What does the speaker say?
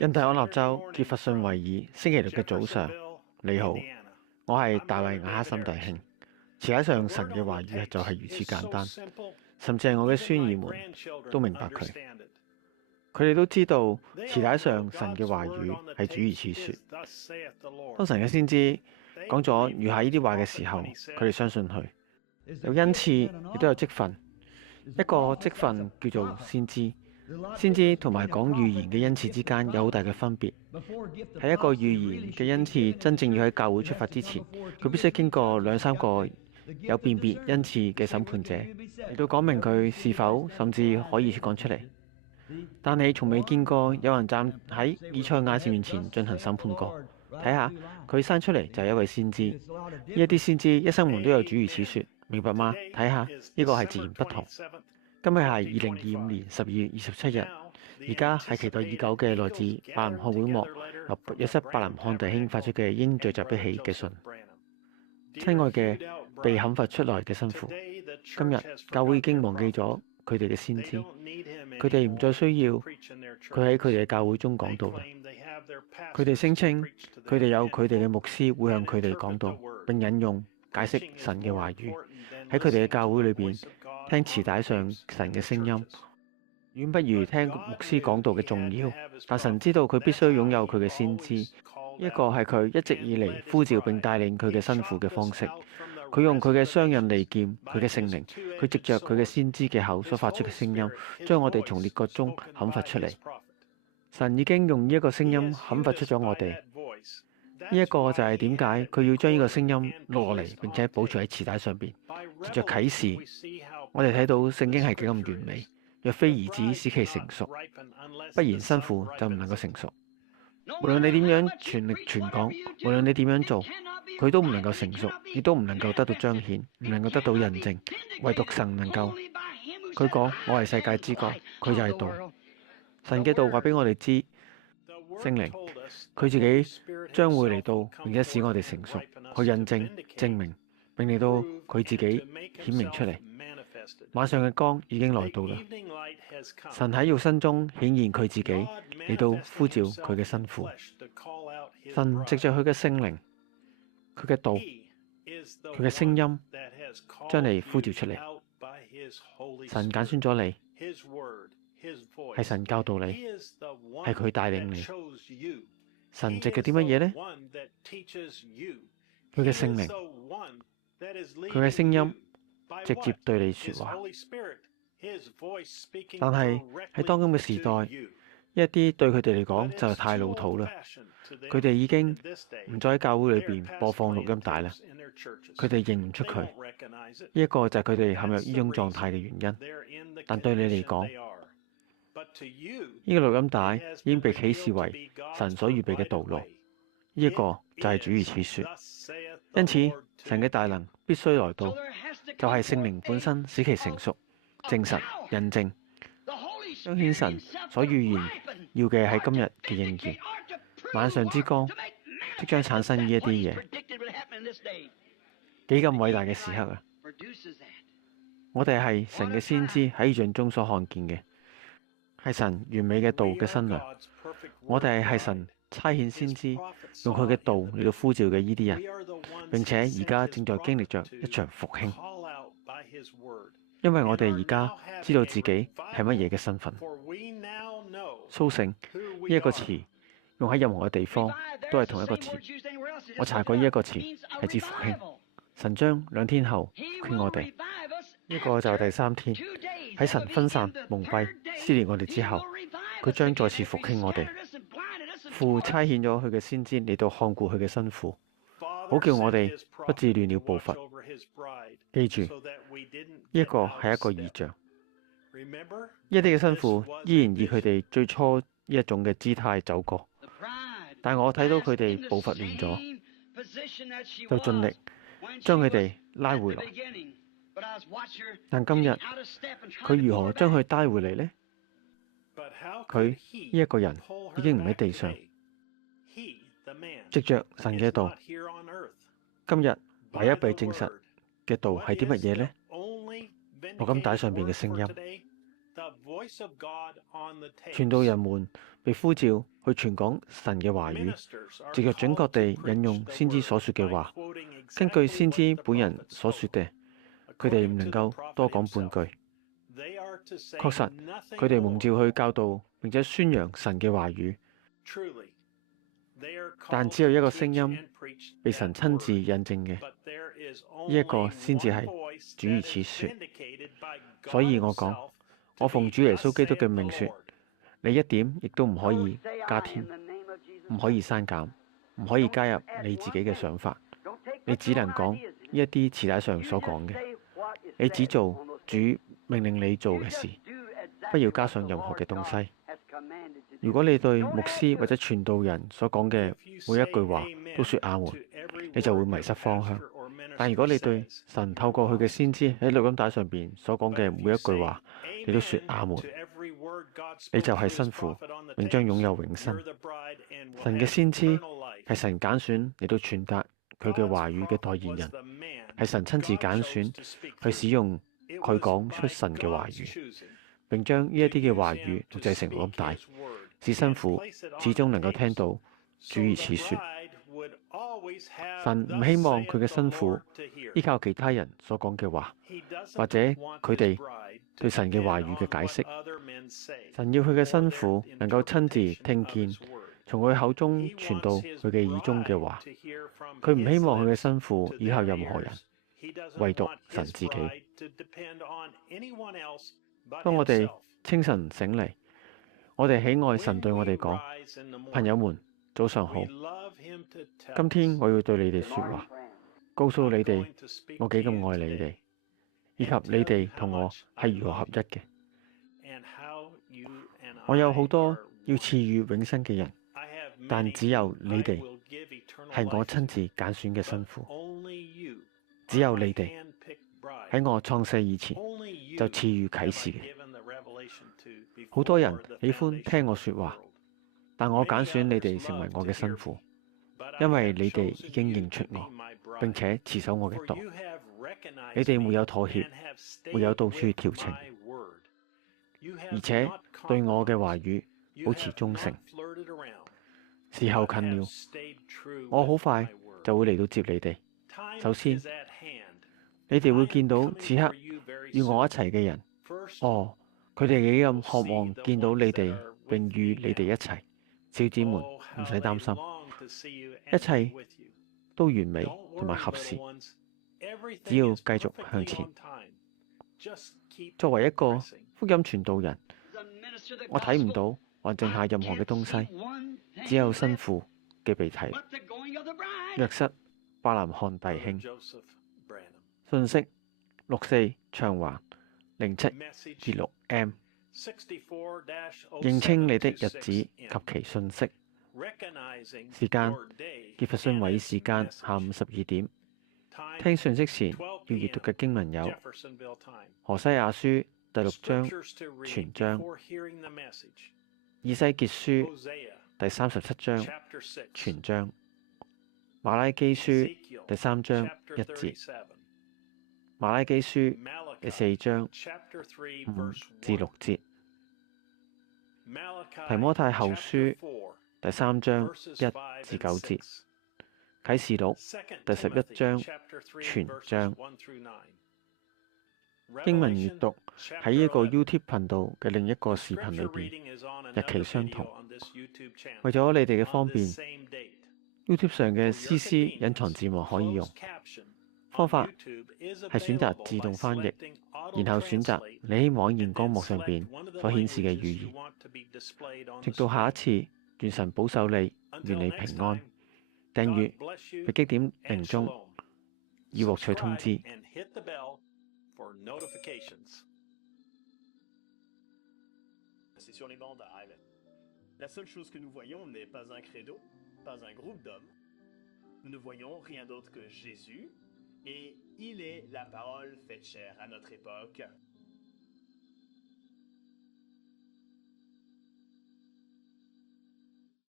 印第安納州傑弗遜維爾星期六嘅早上，你好，我係大衛亞克森弟兄。詞解上神嘅話語就係如此簡單，甚至係我嘅孫兒們都明白佢。佢哋都知道詞解上神嘅話語係主如此說。當神嘅先知講咗餘下呢啲話嘅時候，佢哋相信佢。有恩賜，亦都有職分。一個職分叫做先知。先知同埋講預言嘅恩賜之間有好大嘅分別。喺一個預言嘅恩賜真正要喺教會出發之前，佢必須經過兩三個有辨別恩賜嘅審判者，嚟到講明佢是否甚至可以講出嚟。但你從未見過有人站喺以賽亞士面前進行審判過。睇下佢生出嚟就係一位先知。呢一啲先知一生門都有主如此說，明白嗎？睇下呢個係自然不同。今日係2025年12月27日，而家係期待已久嘅來自伯林漢會幕由約瑟伯林漢弟兄發出嘅應聚集一起嘅信。親愛嘅被砍伐出來嘅新婦，今日教會已經忘記咗佢哋嘅先知，佢哋唔再需要佢喺佢哋嘅教會中講道嘅。佢哋聲稱佢哋有佢哋嘅牧師會向佢哋講道，並引用解釋神嘅話語。喺佢哋嘅教會裏邊，聽詞帶上神嘅聲音，遠不如聽牧師講道嘅重要。但神知道佢必須擁有佢嘅先知，一個係佢一直以嚟呼召並帶領佢嘅新婦嘅方式。佢用佢嘅雙刃利劍，佢嘅聖靈，佢藉着佢嘅先知嘅口所發出嘅聲音，將我哋從列國中砍伐出嚟。神已經用呢一個聲音砍伐出咗我哋。呢一個就係點解佢要將呢個聲音錄落嚟，並且保存喺磁帶上邊。藉着啟示，我哋睇到聖經係幾咁完美。若非兒子使其成熟，不然新婦就唔能夠成熟。無論你點樣全力傳講，無論你點樣做，佢都唔能夠成熟，亦都唔能夠得到彰顯，唔能夠得到印證。唯獨神能夠。佢講：我係世界之光，佢就係道。神嘅道話俾我哋知，聖靈佢自己將會嚟到，並且使我哋成熟，去印證、證明，並嚟到佢自己顯明出嚟。晚上嘅光已經來到啦，神喺肉身中顯現佢自己，嚟到呼召佢嘅新婦。神藉着佢嘅聖靈，佢嘅道，佢嘅聲音，將你呼召出嚟。神揀選咗你，係神教導你，係佢帶領你。神藉嘅啲乜嘢呢？佢嘅聖靈，佢嘅聲音直接對你說話。但係喺當今嘅時代，一啲對佢哋嚟講就係太老土啦。佢哋已經唔再喺教會裏邊播放錄音帶啦。佢哋認唔出佢，呢一個就係佢哋陷入呢種狀態嘅原因。但對你嚟講，呢個錄音帶已經被啟示為神所預備嘅道路。呢一個就係主如此說。因此，神嘅大能必須來到，就係聖靈本身使其成熟、證實、印證、彰顯神所預言要嘅喺今日嘅應驗。晚上之光即將產生呢一啲嘢，幾咁偉大嘅時刻啊！我哋係神嘅先知喺異象中所看見嘅，係神完美嘅道嘅新娘。我哋係神差遣先知用佢嘅道嚟到呼召嘅呢啲人，並且而家正在經歷着一場復興。因為我哋而家知道自己係乜嘢嘅身份。甦醒呢一個詞用喺任何嘅地方都係同一個詞。我查過呢一個詞係指復興。神將2天後復興我哋，呢個就係第3天。喺神分散、蒙蔽、撕裂我哋之後，佢將再次復興我哋。父差遣咗佢嘅先知嚟到看顧佢嘅新婦，好叫我哋不致亂了步伐。記住，呢一個係一個異象。一啲嘅新婦依然以佢哋最初呢一種嘅姿態走過，但我睇到佢哋步伐亂咗，就盡力將佢哋拉回來。但今日佢如何將佢帶回嚟呢？佢呢一個人已經唔喺地上，藉着神嘅道，今日唯一被證實嘅道係啲乜嘢呢？錄音帶上邊嘅聲音，傳道人們被呼召去傳講神嘅話語，藉着準確地引用先知所說嘅話，根據先知本人所說嘅，佢哋唔能夠多講半句。確實，佢哋蒙召去教導並且宣揚神嘅話語，但只有一個聲音被神親自印證嘅，呢一個先至係主如此說。所以我講，我奉主耶穌基督嘅命說，你一點亦都唔可以加添，唔可以刪減，唔可以加入你自己嘅想法。你只能講呢一啲詞帶上所講嘅，你只做主命令你做嘅事，不要加上任何嘅東西。如果你對牧師或者傳道人所講嘅每一句話都說阿門，你就會迷失方向。但如果你對神透過佢嘅先知喺錄音帶上邊所講嘅每一句話，你都說阿門，你就係新婦，並將擁有永生。神嘅先知係神揀選嚟到傳達佢嘅話語嘅代言人，係神親自揀選去使用佢講出神嘅話語，並將呢一啲嘅話語錄製成錄音帶，使新婦始終能夠聽到主如此說。神唔希望佢嘅新婦依靠其他人所講嘅話，或者佢哋對神嘅話語嘅解釋。神要佢嘅新婦能夠親自聽見從佢口中傳到佢嘅耳中嘅話。佢唔希望佢嘅新婦依靠任何人，唯獨神自己。當我哋清晨醒嚟，我哋喜愛神對我哋講：朋友們，早上好。今天我要對你哋說話，告訴你哋我幾咁愛你哋，以及你哋同我係如何合一嘅。我有好多要賜予永生嘅人，但只有你哋係我親自揀選嘅新婦。只有你哋喺我創世以前就賜予啟示嘅。好多人喜歡聽我說話，但我揀選你哋成為我嘅新婦，因為你哋已經認出我，並且持守我嘅道。你哋沒有妥協，沒有到處調情，而且對我嘅話語保持忠誠。時候近了，我好快就會嚟到接你哋。首先，你哋會見到此刻與我一齊嘅人。哦，佢哋幾咁渴望見到你哋，並與你哋一齊。小子們，唔使擔心，一切都完美同埋合時，只要繼續向前。作為一個福音傳道人，我睇唔到還剩下任何嘅東西，只有新婦嘅被提。約瑟巴南漢弟兄，信息64長環07至6M， 認清你的日子及其信息。時間傑弗遜韋爾時間下午12點。聽信息前要閱讀嘅經文有何西亞書第6章全章，以西結書第37章全章，馬拉基書第3章1節，馬拉基書第4章5至6節，提摩太後書第3章1至9節，啟示錄第11章全章。經文閱讀喺呢一個 YouTube 頻道嘅另一個視頻裏邊，日期相同。為咗你哋嘅方便，YouTube 上嘅 CC 隱藏字幕可以用。方法係選擇自動翻譯，然後選擇你喺網頁光幕上邊所顯示嘅語言。直到下一次，願神保守你，願你平安。訂閱並擊點鈴鐘，以獲取通知。C'est sur les bancs d'Ireland. La seule chose que nous voyons n'est pas un credo, pas un groupe d'hommes. Nous ne voyons rien d'autre que Jésus, et il est la parole faite chair à notre époque.